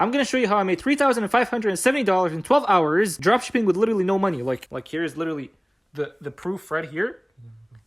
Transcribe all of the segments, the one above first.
I'm gonna show you how I made $3,570 in 12 hours dropshipping with literally no money. Like here's literally the proof right here.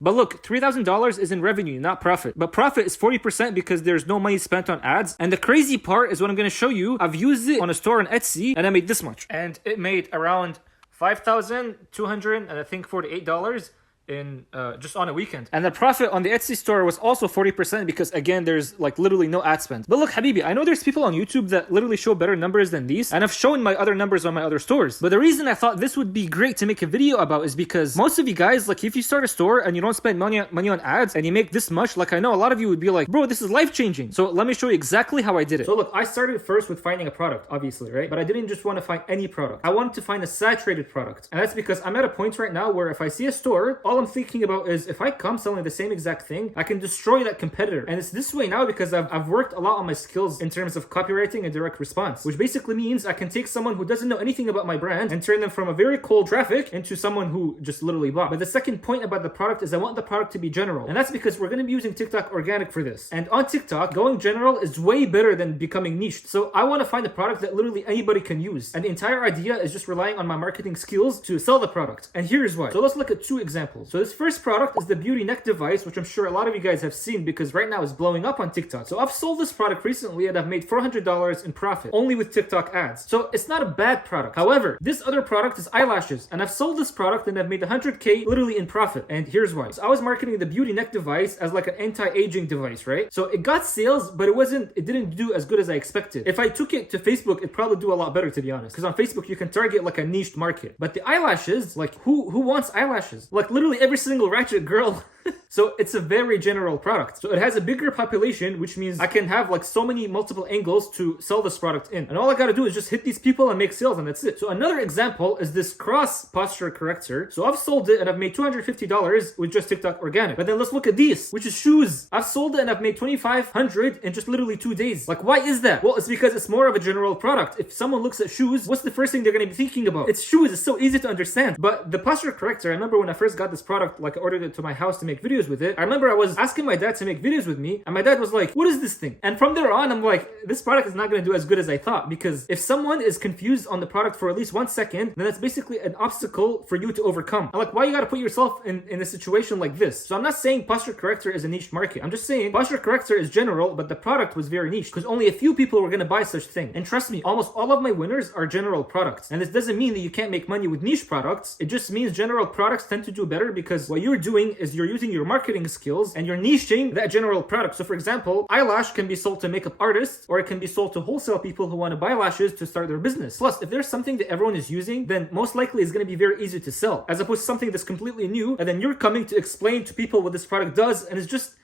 But look, $3,000 is in revenue, not profit. But profit is 40% because there's no money spent on ads. And the crazy part is what I'm going to show you. I've used it on a store on Etsy and I made this much. And it made around $5,200 and I think $48 in just on a weekend. And the profit on the Etsy store was also 40% because again there's like literally no ad spend. But look Habibi, I know there's people on YouTube that literally show better numbers than these, and I've shown my other numbers on my other stores. But the reason I thought this would be great to make a video about is because most of you guys, like if you start a store and you don't spend money on ads and you make this much, like I know a lot of you would be like, bro, this is life-changing. So let me show you exactly how I did it. So look, I started first with finding a product, obviously, right? But I didn't just want to find any product. I wanted to find a saturated product. And that's because I'm at a point right now where if I see a store, all I'm thinking about is if I come selling the same exact thing, I can destroy that competitor. And it's this way now because I've worked a lot on my skills in terms of copywriting and direct response, which basically means I can take someone who doesn't know anything about my brand and turn them from a very cold traffic into someone who just literally bought. But the second point about the product is I want the product to be general. And that's because we're going to be using TikTok organic for this. And on TikTok, going general is way better than becoming niched. So I want to find a product that literally anybody can use. And the entire idea is just relying on my marketing skills to sell the product. And here's why. So let's look at two examples. So this first product is the beauty neck device, which I'm sure a lot of you guys have seen because right now it's blowing up on TikTok. So I've sold this product recently and I've made $400 in profit only with TikTok ads. So it's not a bad product. However, this other product is eyelashes, and I've sold this product and I've made 100K literally in profit. And here's why. So I was marketing the beauty neck device as like an anti-aging device, right? So it got sales, but it didn't do as good as I expected. If I took it to Facebook, it'd probably do a lot better, to be honest. Because on Facebook, you can target like a niched market. But the eyelashes, like who wants eyelashes? Like literally every single ratchet girl. So it's a very general product. So it has a bigger population, which means I can have like so many multiple angles to sell this product in. And all I gotta do is just hit these people and make sales, and that's it. So another example is this cross posture corrector. So I've sold it and I've made $250 with just TikTok organic. But then let's look at these, which is shoes. I've sold it and I've made $2,500 in just literally 2 days. Like, why is that? Well, it's because it's more of a general product. If someone looks at shoes, what's the first thing they're gonna be thinking about? It's shoes. It's so easy to understand. But the posture corrector, I remember when I first got this product, like I ordered it to my house to make videos with it. I remember I was asking my dad to make videos with me, and my dad was like, what is this thing? And from there on, I'm like, this product is not going to do as good as I thought, because if someone is confused on the product for at least 1 second, then that's basically an obstacle for you to overcome. And like, why you got to put yourself in a situation like this? So I'm not saying posture corrector is a niche market. I'm just saying posture corrector is general, but the product was very niche because only a few people were going to buy such thing. And trust me, almost all of my winners are general products. And this doesn't mean that you can't make money with niche products. It just means general products tend to do better because what you're doing is you're using your marketing skills and you're niching that general product. So for example, eyelash can be sold to makeup artists, or it can be sold to wholesale people who want to buy lashes to start their business. Plus, if there's something that everyone is using, then most likely it's going to be very easy to sell, as opposed to something that's completely new and then you're coming to explain to people what this product does, and it's just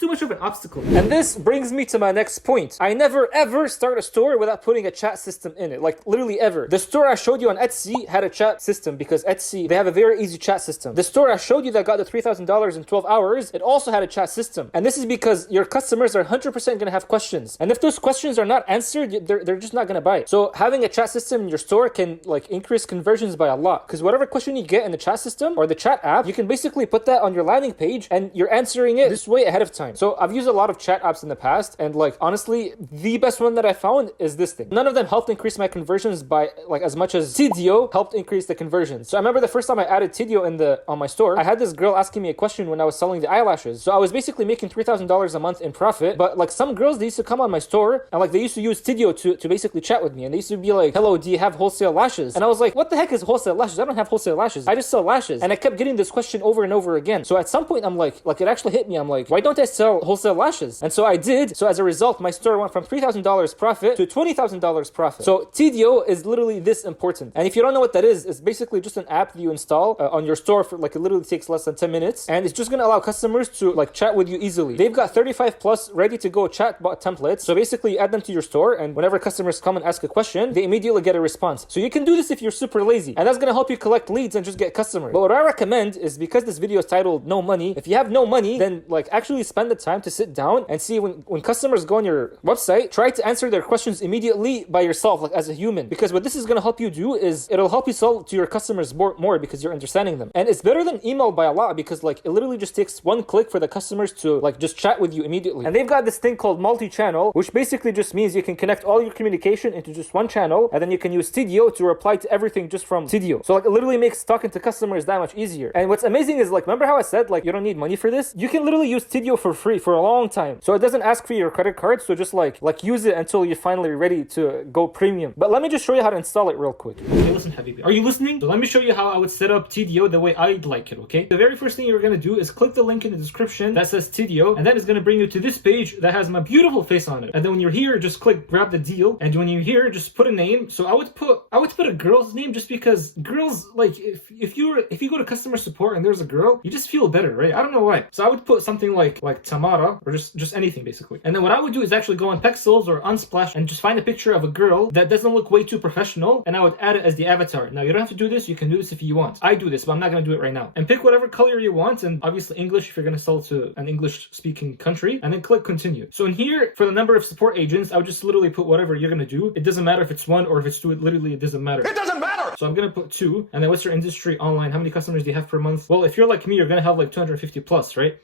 too much of an obstacle. And this brings me to my next point. I never ever start a store without putting a chat system in it. Like literally ever. The store I showed you on Etsy had a chat system because Etsy, they have a very easy chat system. The store I showed you that got the $3,000 in 12 hours, it also had a chat system. And this is because your customers are 100% going to have questions. And if those questions are not answered, they're just not going to buy it. So having a chat system in your store can like increase conversions by a lot. Because whatever question you get in the chat system or the chat app, you can basically put that on your landing page and you're answering it this way ahead of time. So I've used a lot of chat apps in the past, and like honestly, the best one that I found is this thing. None of them helped increase my conversions by like as much as Tidio helped increase the conversions. So I remember the first time I added Tidio on my store, I had this girl asking me a question when I was selling the eyelashes. So I was basically making $3,000 a month in profit, but like some girls, they used to come on my store and like they used to use Tidio to basically chat with me, and they used to be like, hello, do you have wholesale lashes? And I was like, what the heck is wholesale lashes? I don't have wholesale lashes. I just sell lashes. And I kept getting this question over and over again. So at some point I'm like it actually hit me. I'm like, why don't I sell wholesale lashes? And so I did. So as a result, my store went from $3,000 profit to $20,000 profit. So Tidio is literally this important. And if you don't know what that is, it's basically just an app that you install on your store for like, it literally takes less than 10 minutes. And it's just going to allow customers to like chat with you easily. They've got 35 plus ready to go chatbot templates. So basically you add them to your store, and whenever customers come and ask a question, they immediately get a response. So you can do this if you're super lazy, and that's going to help you collect leads and just get customers. But what I recommend is, because this video is titled No Money, if you have no money, then like actually literally spend the time to sit down and see when customers go on your website, try to answer their questions immediately by yourself, like as a human. Because what this is going to help you do is it'll help you sell to your customers more because you're understanding them. And it's better than email by a lot, because like it literally just takes one click for the customers to like just chat with you immediately. And they've got this thing called multi-channel, which basically just means you can connect all your communication into just one channel, and then you can use Tidio to reply to everything just from Tidio. So like it literally makes talking to customers that much easier. And what's amazing is, like, remember how I said like you don't need money for this? You can literally use Tidio for free for a long time. So it doesn't ask for your credit card, so just like use it until you're finally ready to go premium. But let me just show you how to install it real quick. Okay, listen, Habibi. Are you listening? So let me show you how I would set up Tidio the way I'd like it, okay? The very first thing you're gonna do is click the link in the description that says Tidio, and then it's gonna bring you to this page that has my beautiful face on it. And then when you're here, just click grab the deal, and when you're here, just put a name. So I would put a girl's name, just because girls, like, if you go to customer support and there's a girl, you just feel better, right? I don't know why. So I would put something like Tamara, or just anything basically. And then what I would do is actually go on Pexels or Unsplash and just find a picture of a girl that doesn't look way too professional, and I would add it as the avatar. Now you don't have to do this, you can do this if you want. I do this, but I'm not gonna do it right now. And pick whatever color you want, and obviously English if you're gonna sell to an English speaking country, and then click continue. So in here, for the number of support agents, I would just literally put whatever you're gonna do. It doesn't matter if it's 1 or if it's 2, it literally doesn't matter. It doesn't matter! So I'm gonna put 2, and then what's your industry online? How many customers do you have per month? Well, if you're like me, you're gonna have like 250 plus, right?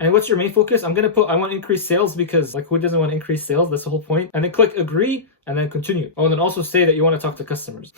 And what's your main focus? I'm gonna put I want to increase sales, because like who doesn't want to increase sales? That's the whole point. And then click agree, and then continue. Oh, and then also say that you want to talk to customers.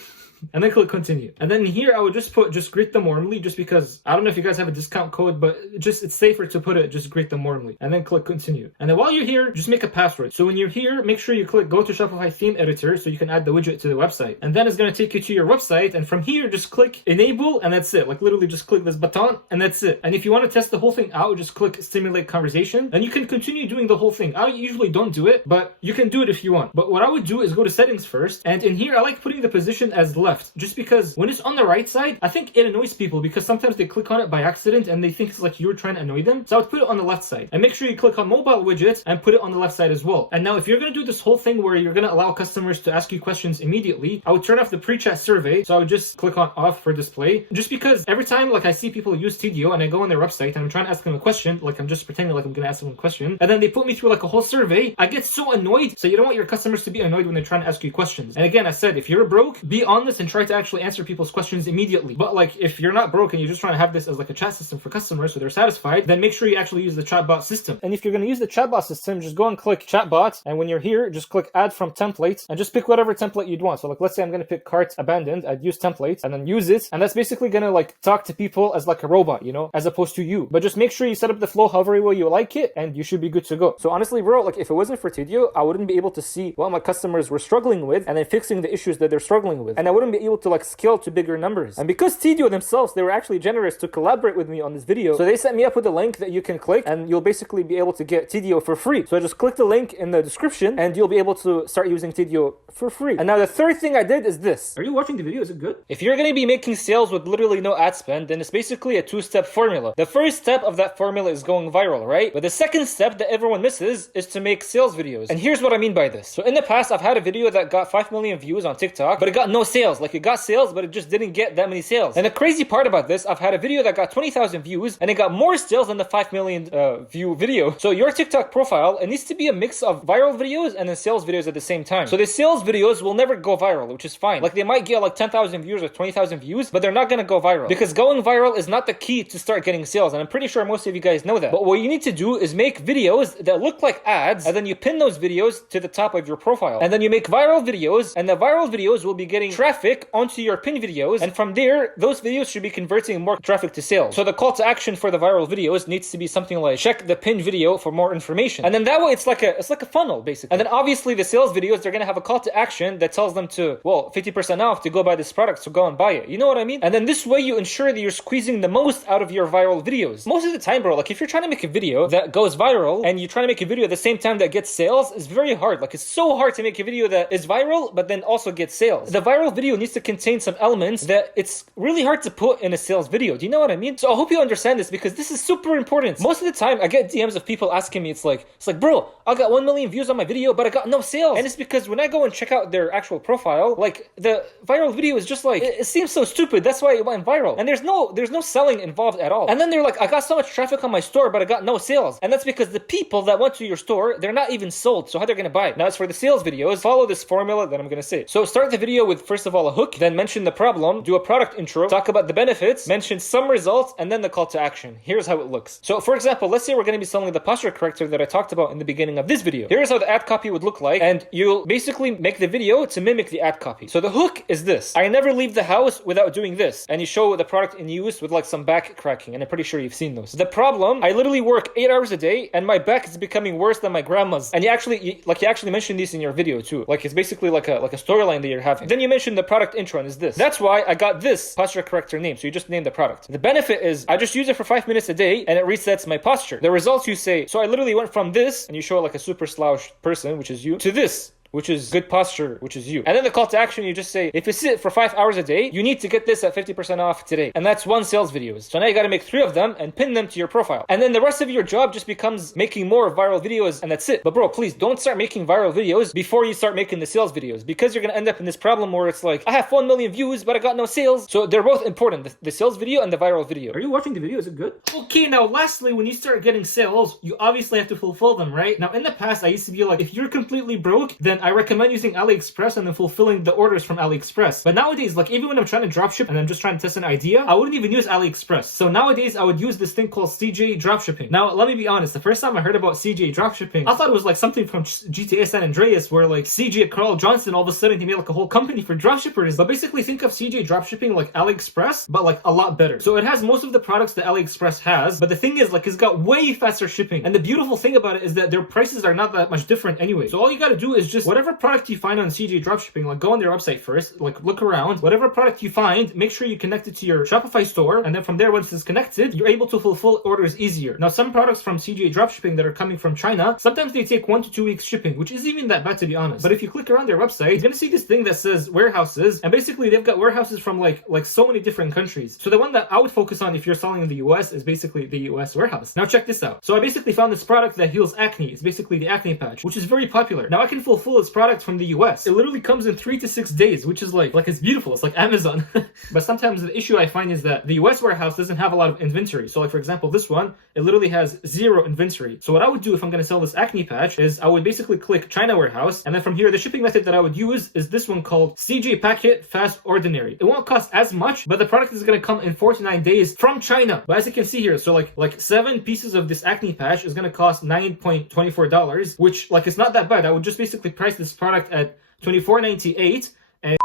And then click continue. And then here I would just greet them warmly, just because I don't know if you guys have a discount code, but it's safer to put it just greet them warmly. And then click continue. And then while you're here, just make a password. So when you're here, make sure you click go to Shopify theme editor so you can add the widget to the website. And then it's going to take you to your website, and from here just click enable, and that's it. Like literally just click this button and that's it. And if you want to test the whole thing out, just click stimulate conversation, and you can continue doing the whole thing. I usually don't do it, but you can do it if you want. But what I would do is go to settings first, and in here I like putting the position as left, just because when it's on the right side, I think it annoys people, because sometimes they click on it by accident and they think it's like you're trying to annoy them. So I would put it on the left side, and make sure you click on mobile widgets and put it on the left side as well. And now if you're going to do this whole thing where you're going to allow customers to ask you questions immediately, I would turn off the pre-chat survey. So I would just click on off for display, just because every time like I see people use Tidio and I go on their website and I'm trying to ask them a question, like I'm just pretending like I'm going to ask them a question, and then they put me through like a whole survey, I get so annoyed. So you don't want your customers to be annoyed when they're trying to ask you questions. And again, I said, if you're broke, be honest and try to actually answer people's questions immediately. But like if you're not broke and you're just trying to have this as like a chat system for customers so they're satisfied, then make sure you actually use the chatbot system. And if you're going to use the chatbot system, just go and click chatbot, and when you're here, just click add from templates and just pick whatever template you'd want. So like let's say I'm going to pick cart abandoned, I'd use templates and then use it, and that's basically going to like talk to people as like a robot, you know, as opposed to you. But just make sure you set up the flow however way you like it, and you should be good to go. So honestly, bro, like if it wasn't for Tidio, I wouldn't be able to see what my customers were struggling with and then fixing the issues that they're struggling with, and I wouldn't be able to like scale to bigger numbers. And because Tidio themselves, they were actually generous to collaborate with me on this video, so they set me up with a link that you can click and you'll basically be able to get Tidio for free. So just click the link in the description and you'll be able to start using Tidio for free. And now the third thing I did is this. Are you watching the video? Is it good? If you're going to be making sales with literally no ad spend, then it's basically a 2-step formula. The first step of that formula is going viral, right? But the second step that everyone misses is to make sales videos. And here's what I mean by this. So in the past, I've had a video that got 5 million views on TikTok, but it got no sales. Like it got sales, but it just didn't get that many sales. And the crazy part about this, I've had a video that got 20,000 views and it got more sales than the 5 million view video. So your TikTok profile, it needs to be a mix of viral videos and then sales videos at the same time. So the sales videos will never go viral, which is fine. Like they might get like 10,000 views or 20,000 views, but they're not going to go viral, because going viral is not the key to start getting sales. And I'm pretty sure most of you guys know that. But what you need to do is make videos that look like ads, and then you pin those videos to the top of your profile. And then you make viral videos, and the viral videos will be getting traffic onto your pin videos. And from there, those videos should be converting more traffic to sales. So the call to action for the viral videos needs to be something like check the pin video for more information. And then that way it's like a funnel basically. And then obviously the sales videos, they're going to have a call to action that tells them to, well, 50% off to go buy this product, so go and buy it. You know what I mean? And then this way you ensure that you're squeezing the most out of your viral videos. Most of the time, bro, like if you're trying to make a video that goes viral and you're trying to make a video at the same time that gets sales, it's very hard. Like it's so hard to make a video that is viral but then also gets sales. The viral video video needs to contain some elements that it's really hard to put in a sales video. Do you know what I mean? So I hope you understand this, because this is super important. Most of the time I get DMs of people asking me, it's like, bro, I got 1 million views on my video, but I got no sales. And it's because when I go and check out their actual profile, like the viral video is just like, it seems so stupid. That's why it went viral. And there's no selling involved at all. And then they're like, I got so much traffic on my store, but I got no sales. And that's because the people that went to your store, they're not even sold. So how they're going to buy? Now, as for the sales videos, follow this formula that I'm going to say. So start the video with, first of all, a hook, then mention the problem, do a product intro, talk about the benefits, mention some results, and then the call to action. Here's how it looks. So for example, let's say we're going to be selling the posture corrector that I talked about in the beginning of this video. Here's how the ad copy would look like, and you'll basically make the video to mimic the ad copy. So the hook is this: I never leave the house without doing this. And you show the product in use with like some back cracking, and I'm pretty sure you've seen those. The problem: I literally work 8 hours a day and my back is becoming worse than my grandma's. And you actually mentioned this in your video too. Like it's basically like a storyline that you're having. Then you mentioned the product intro, and is this. That's why I got this posture corrector name. So you just name the product. The benefit is I just use it for 5 minutes a day and it resets my posture. The results, you say, so I literally went from this, and you show like a super slouched person, which is you, to this, which is good posture, which is you. And then the call to action, you just say, if you sit for 5 hours a day, you need to get this at 50% off today. And that's 1 sales videos. So now you got to make 3 of them and pin them to your profile. And then the rest of your job just becomes making more viral videos, and that's it. But bro, please don't start making viral videos before you start making the sales videos, because you're going to end up in this problem where it's like, I have 1 million views, but I got no sales. So they're both important, the sales video and the viral video. Are you watching the video? Is it good? Okay, now lastly, when you start getting sales, you obviously have to fulfill them, right? Now in the past, I used to be like, if you're completely broke, then I recommend using AliExpress and then fulfilling the orders from AliExpress. But nowadays, like even when I'm trying to dropship and I'm just trying to test an idea, I wouldn't even use AliExpress. So nowadays I would use this thing called CJ Dropshipping. Now let me be honest, the first time I heard about CJ Dropshipping, I thought it was like something from GTA San Andreas where like CJ Carl Johnson, all of a sudden he made like a whole company for dropshippers. But basically think of CJ Dropshipping like AliExpress, but like a lot better. So it has most of the products that AliExpress has, but the thing is like it's got way faster shipping. And the beautiful thing about it is that their prices are not that much different anyway. So all you gotta do is just whatever product you find on CJ Dropshipping, like go on their website first, like look around, whatever product you find, make sure you connect it to your Shopify store, and then from there, once it's connected, you're able to fulfill orders easier. Now some products from CJ Dropshipping that are coming from China, sometimes they take 1 to 2 weeks shipping, which isn't even that bad to be honest. But if you click around their website, you're gonna see this thing that says warehouses, and basically they've got warehouses from like so many different countries. So the one that I would focus on if you're selling in the US is basically the US warehouse. Now check this out. So I basically found this product that heals acne. It's basically the acne patch, which is very popular. Now I can fulfill this product from the US. It literally comes in 3 to 6 days, which is like it's beautiful. It's like Amazon. But sometimes the issue I find is that the US warehouse doesn't have a lot of inventory. So like for example, this one, it literally has 0 inventory. So what I would do if I'm going to sell this acne patch is I would basically click China warehouse, and then from here the shipping method that I would use is this one called CJ Packet Fast Ordinary. It won't cost as much, but the product is going to come in 49 days from China. But as you can see here, so like 7 pieces of this acne patch is going to cost $9.24, which like it's not that bad. I would just basically price this product at $24.98. And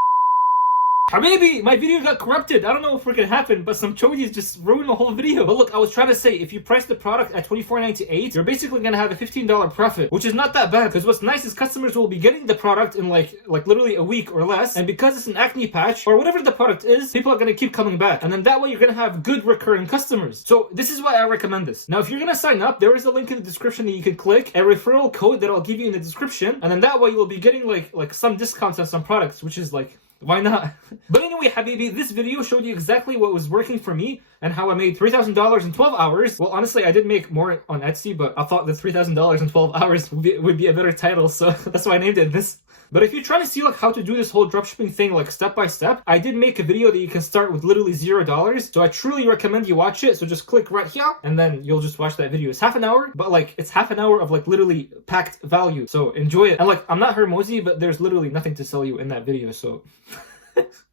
Habibi, my video got corrupted. I don't know if it can happen, but some chodis just ruined the whole video. But look, I was trying to say, if you price the product at $24.98, you're basically gonna have a $15 profit, which is not that bad, because what's nice is customers will be getting the product in like literally a week or less, and because it's an acne patch or whatever the product is, people are gonna keep coming back, and then that way you're gonna have good recurring customers. So this is why I recommend this. Now if you're gonna sign up, there is a link in the description that you can click, a referral code that I'll give you in the description, and then that way you'll be getting like some discounts on some products, which is like, why not? But anyway, Habibi, this video showed you exactly what was working for me and how I made $3,000 in 12 hours. Well, honestly, I did make more on Etsy, but I thought the $3,000 in 12 hours would be a better title, so that's why I named it this. But if you're trying to see like how to do this whole dropshipping thing like step by step, I did make a video that you can start with literally $0. So I truly recommend you watch it. So just click right here and then you'll just watch that video. It's half an hour, but like it's half an hour of like literally packed value. So enjoy it. And like I'm not Hermosi, but there's literally nothing to sell you in that video. So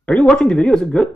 Are you watching the video? Is it good?